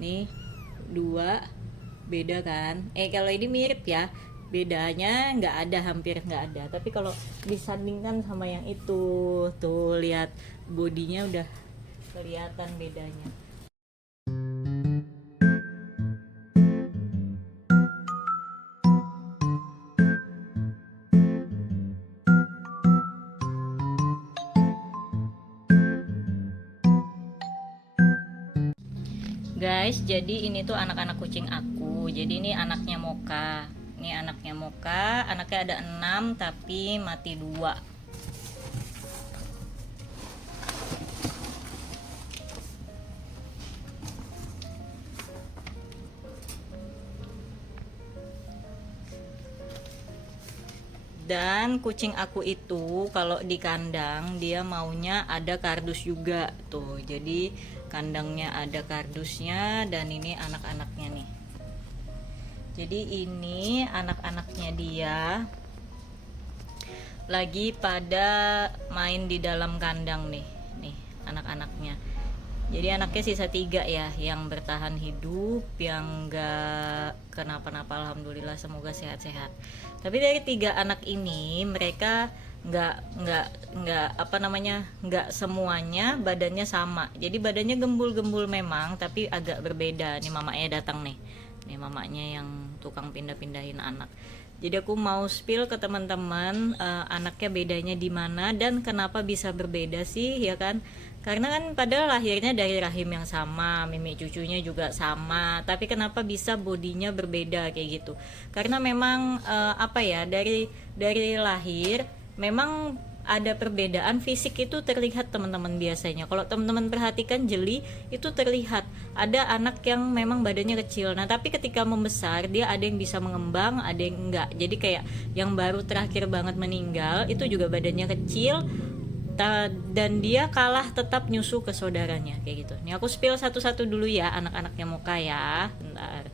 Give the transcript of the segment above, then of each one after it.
Nih, dua, beda kan? Kalau ini mirip ya, bedanya nggak ada, hampir nggak ada. Tapi kalau disandingkan sama yang itu, tuh lihat bodinya udah kelihatan bedanya. Guys, jadi ini tuh anak-anak kucing aku. Jadi ini anaknya Moka. Ini anaknya Moka, anaknya ada 6 tapi mati 2. Dan kucing aku itu kalau di kandang dia maunya ada kardus juga tuh. Jadi kandangnya ada kardusnya dan ini anak-anaknya nih. Jadi ini anak-anaknya dia lagi pada main di dalam kandang nih. Nih anak-anaknya. Jadi anaknya sisa 3 ya yang bertahan hidup, yang gak kenapa-napa, alhamdulillah, semoga sehat-sehat. Tapi dari 3 anak ini mereka nggak apa namanya, nggak semuanya badannya sama. Jadi badannya gembul-gembul memang, tapi agak berbeda. Nih mamanya datang nih mamanya yang tukang pindah-pindahin anak. Jadi aku mau spill ke teman-teman, anaknya bedanya di mana dan kenapa bisa berbeda sih, ya kan? Karena kan padahal lahirnya dari rahim yang sama, mimi cucunya juga sama, tapi kenapa bisa bodinya berbeda kayak gitu? Karena memang apa ya, dari lahir memang ada perbedaan fisik, itu terlihat teman-teman biasanya. Kalau teman-teman perhatikan jeli itu terlihat ada anak yang memang badannya kecil. Nah, tapi ketika membesar dia ada yang bisa mengembang, ada yang enggak. Jadi kayak yang baru terakhir banget meninggal itu juga badannya kecil, dan dia kalah tetap nyusu ke saudaranya kayak gitu. Nih aku spill satu-satu dulu ya anak-anaknya Moka ya. Bentar.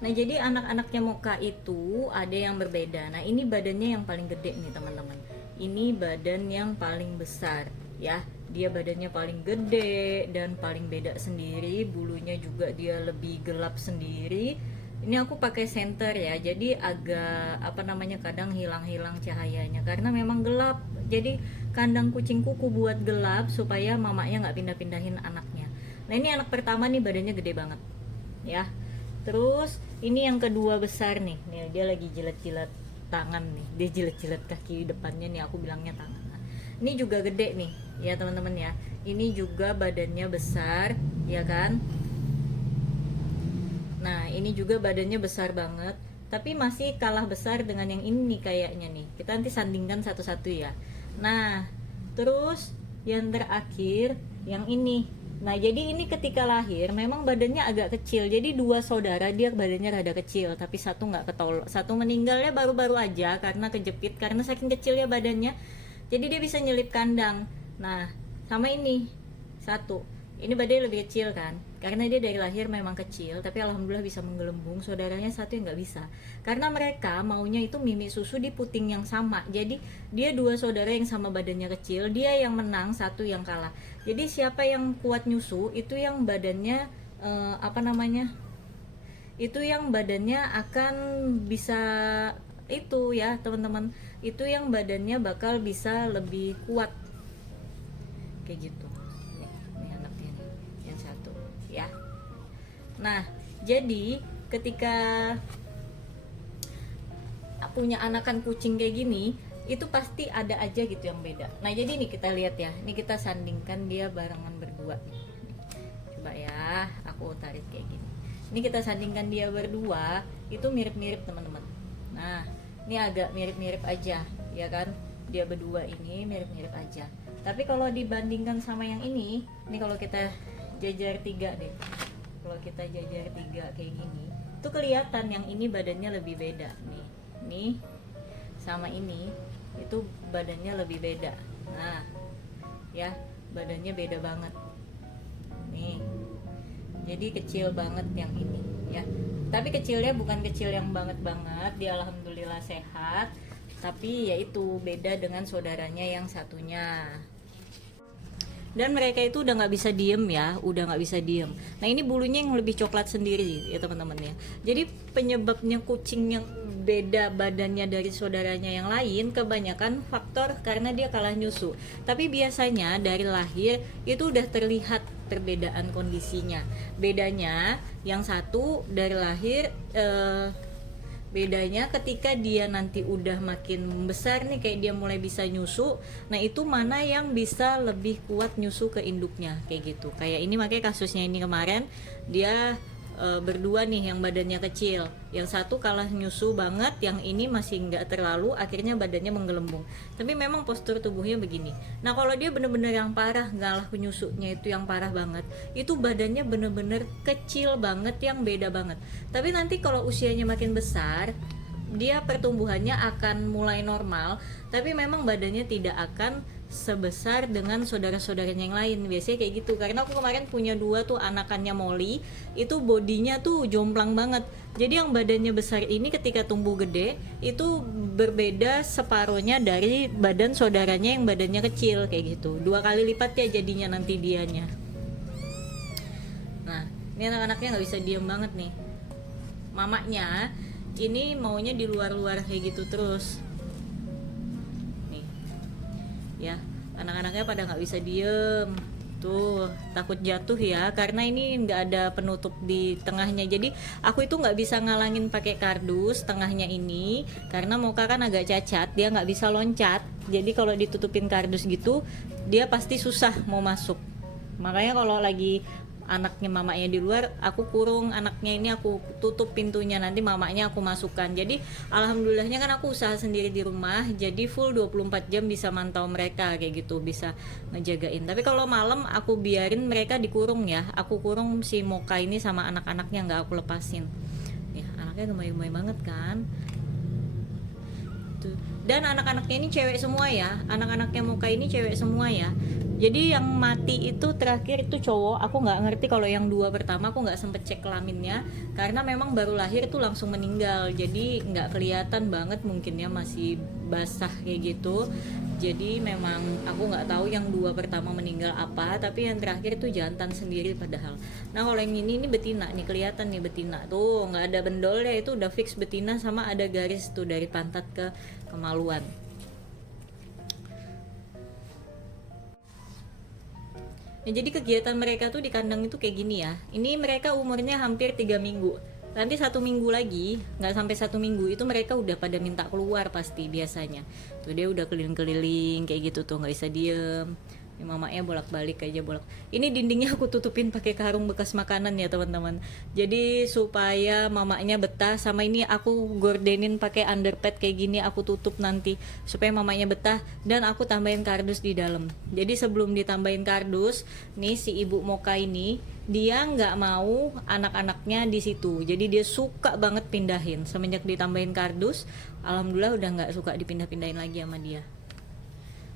Nah, jadi anak-anaknya Moka itu ada yang berbeda. Nah, ini badannya yang paling gede nih, teman-teman. Ini badan yang paling besar ya. Dia badannya paling gede dan paling beda sendiri, bulunya juga dia lebih gelap sendiri. Ini aku pakai center ya. Jadi agak apa namanya, kadang hilang-hilang cahayanya karena memang gelap. Jadi kandang kucingku ku buat gelap supaya mamanya nggak pindah-pindahin anaknya. Nah, ini anak pertama nih badannya gede banget ya. Terus ini yang kedua besar nih dia lagi jilat-jilat tangan nih, dia jilat-jilat kaki depannya nih, aku bilangnya tangan. Nah, ini juga gede nih ya teman-teman ya, ini juga badannya besar ya kan. Nah, ini juga badannya besar banget, tapi masih kalah besar dengan yang ini nih kayaknya nih. Kita nanti sandingkan satu-satu ya. Nah, terus yang terakhir yang ini. Nah, jadi ini ketika lahir memang badannya agak kecil. Jadi dua saudara dia badannya rada kecil, tapi satu nggak ketolong. Satu meninggalnya baru-baru aja karena kejepit, karena saking kecilnya badannya. Jadi dia bisa nyelip kandang. Nah, sama ini satu. Ini badannya lebih kecil kan, karena dia dari lahir memang kecil, tapi alhamdulillah bisa menggelembung. Saudaranya satu yang nggak bisa, karena mereka maunya itu mimi susu di puting yang sama. Jadi dia dua saudara yang sama badannya kecil, dia yang menang, satu yang kalah. Jadi siapa yang kuat nyusu itu yang badannya apa namanya, itu yang badannya akan bisa, itu ya teman-teman, itu yang badannya bakal bisa lebih kuat kayak gitu. Nih anaknya nih yang satu ya. Nah, jadi ketika punya anakan kucing kayak gini, itu pasti ada aja gitu yang beda. Nah, jadi nih kita lihat ya, ini kita sandingkan dia barengan berdua. Coba ya, aku tarik kayak gini. Ini kita sandingkan dia berdua, itu mirip-mirip teman-teman. Nah, ini agak mirip-mirip aja ya kan, dia berdua ini mirip-mirip aja. Tapi kalau dibandingkan sama yang ini kalau kita jajar 3 deh, kalau kita jajar 3 kayak gini itu kelihatan yang ini badannya lebih beda nih sama ini, itu badannya lebih beda. Nah ya, badannya beda banget nih, jadi kecil banget yang ini ya. Tapi kecilnya bukan kecil yang banget, dia alhamdulillah sehat, tapi yaitu beda dengan saudaranya yang satunya. dan mereka itu udah nggak bisa diem ya, udah nggak bisa diem. Nah ini bulunya yang lebih coklat sendiri ya teman-teman ya. Jadi penyebabnya kucing yang beda badannya dari saudaranya yang lain kebanyakan faktor karena dia kalah nyusu. Tapi biasanya dari lahir itu udah terlihat perbedaan kondisinya. Bedanya yang satu dari lahir bedanya ketika dia nanti udah makin besar nih, kayak dia mulai bisa nyusu, nah itu mana yang bisa lebih kuat nyusu ke induknya kayak gitu. Kayak ini makanya kasusnya ini kemarin dia berdua nih yang badannya kecil, yang satu kalah nyusu banget, yang ini masih nggak terlalu, akhirnya badannya menggelembung. Tapi memang postur tubuhnya begini. Nah kalau dia bener-bener yang parah ngalah nyusunya itu yang parah banget, itu badannya bener-bener kecil banget yang beda banget. Tapi nanti kalau usianya makin besar, dia pertumbuhannya akan mulai normal, tapi memang badannya tidak akan sebesar dengan saudara-saudaranya yang lain. Biasanya kayak gitu, karena aku kemarin punya dua tuh anakannya Molly, itu bodinya tuh jomplang banget. Jadi yang badannya besar ini ketika tumbuh gede itu berbeda separohnya dari badan saudaranya yang badannya kecil kayak gitu, 2 kali lipat ya jadinya nanti dianya. Nah ini anak-anaknya nggak bisa diem banget nih, mamanya ini maunya di luar-luar kayak gitu terus nih ya. Anak-anaknya pada nggak bisa diem tuh, takut jatuh ya karena ini nggak ada penutup di tengahnya. Jadi aku itu nggak bisa ngalangin pakai kardus tengahnya ini karena Moka kan agak cacat, dia nggak bisa loncat. Jadi kalau ditutupin kardus gitu dia pasti susah mau masuk. Makanya kalau lagi anaknya mamanya di luar, aku kurung anaknya ini, aku tutup pintunya, nanti mamanya aku masukkan. Jadi alhamdulillahnya kan aku usaha sendiri di rumah, jadi full 24 jam bisa mantau mereka kayak gitu, bisa ngejagain. Tapi kalau malam aku biarin mereka dikurung ya, aku kurung si Moka ini sama anak-anaknya, nggak aku lepasin ya. Anaknya gemoy-gemoy banget kan tuh. Dan anak-anaknya ini cewek semua ya, anak-anaknya Moka ini cewek semua ya. Jadi yang mati itu terakhir itu cowok. Aku nggak ngerti kalau yang 2 pertama, aku nggak sempet cek kelaminnya karena memang baru lahir tuh langsung meninggal. Jadi nggak kelihatan banget, mungkin ya masih basah kayak gitu. Jadi memang aku nggak tahu yang 2 pertama meninggal apa, tapi yang terakhir itu jantan sendiri padahal. Nah kalau yang ini betina nih, kelihatan nih betina tuh, nggak ada bendolnya, itu udah fix betina, sama ada garis tuh dari pantat ke kemaluan. Nah, jadi kegiatan mereka tuh di kandang itu kayak gini ya. Ini mereka umurnya hampir 3 minggu. Nanti 1 minggu lagi, nggak sampai 1 minggu itu mereka udah pada minta keluar pasti biasanya. Tuh dia udah keliling-keliling kayak gitu tuh, nggak bisa diem. Ini mamanya bolak-balik aja bolak. Ini dindingnya aku tutupin pakai karung bekas makanan ya teman-teman. Jadi supaya mamanya betah, sama ini aku gordenin pakai underpad kayak gini, aku tutup nanti supaya mamanya betah, dan aku tambahin kardus di dalam. Jadi sebelum ditambahin kardus, nih si ibu Moka ini dia nggak mau anak-anaknya di situ. Jadi dia suka banget pindahin. Semenjak ditambahin kardus, alhamdulillah udah nggak suka dipindah-pindahin lagi sama dia.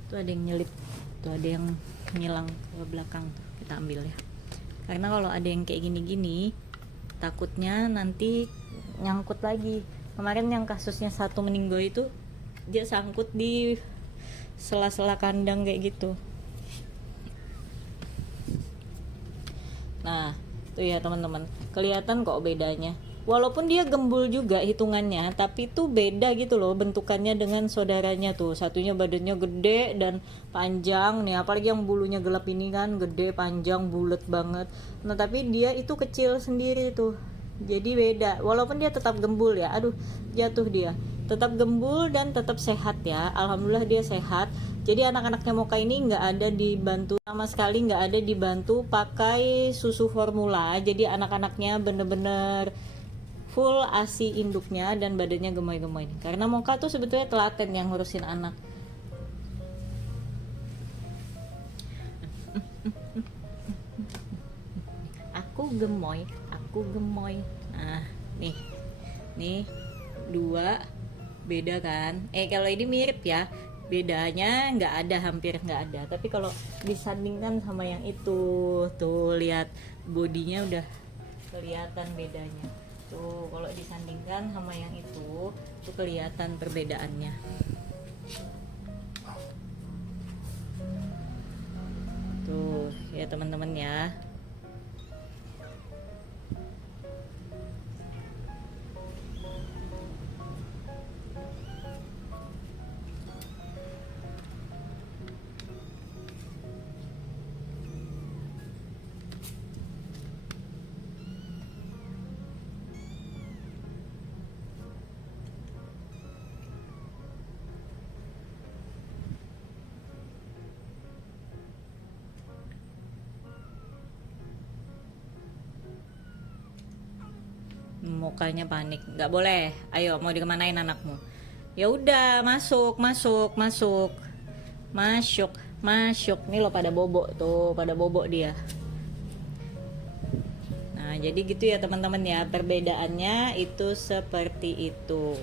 Tuh ada yang nyelip, tuh ada yang ngilang ke belakang tuh, kita ambil ya. Karena kalau ada yang kayak gini-gini takutnya nanti nyangkut lagi. Kemarin yang kasusnya satu meninggal itu dia sangkut di sela-sela kandang kayak gitu. Nah tuh ya teman-teman, kelihatan kok bedanya. Walaupun dia gembul juga hitungannya, tapi tuh beda gitu loh bentukannya dengan saudaranya tuh. Satunya badannya gede dan panjang nih, apalagi yang bulunya gelap ini kan gede, panjang, bulat banget. Nah tapi dia itu kecil sendiri tuh, jadi beda. Walaupun dia tetap gembul ya, aduh jatuh dia, tetap gembul dan tetap sehat ya. Alhamdulillah dia sehat. Jadi anak-anaknya Moka ini nggak ada dibantu sama sekali, nggak ada dibantu pakai susu formula. Jadi anak-anaknya bener-bener full ASI induknya dan badannya gemoy-gemoy. Karena Moka tuh sebetulnya telaten yang ngurusin anak. Aku gemoy, aku gemoy. Nah, nih 2 beda kan? Kalau ini mirip ya. Bedanya nggak ada, hampir nggak ada. Tapi kalau disandingkan sama yang itu, tuh lihat bodinya udah kelihatan bedanya. Tuh kalau disandingkan sama yang itu tuh kelihatan perbedaannya. Tuh ya teman-teman ya. Mukanya panik, nggak boleh. Ayo, mau dikemanain anakmu? Ya udah, masuk, masuk, masuk, masuk, masuk. Nih lo pada bobok tuh, pada bobok dia. Nah, jadi gitu ya teman-teman ya, perbedaannya itu seperti itu.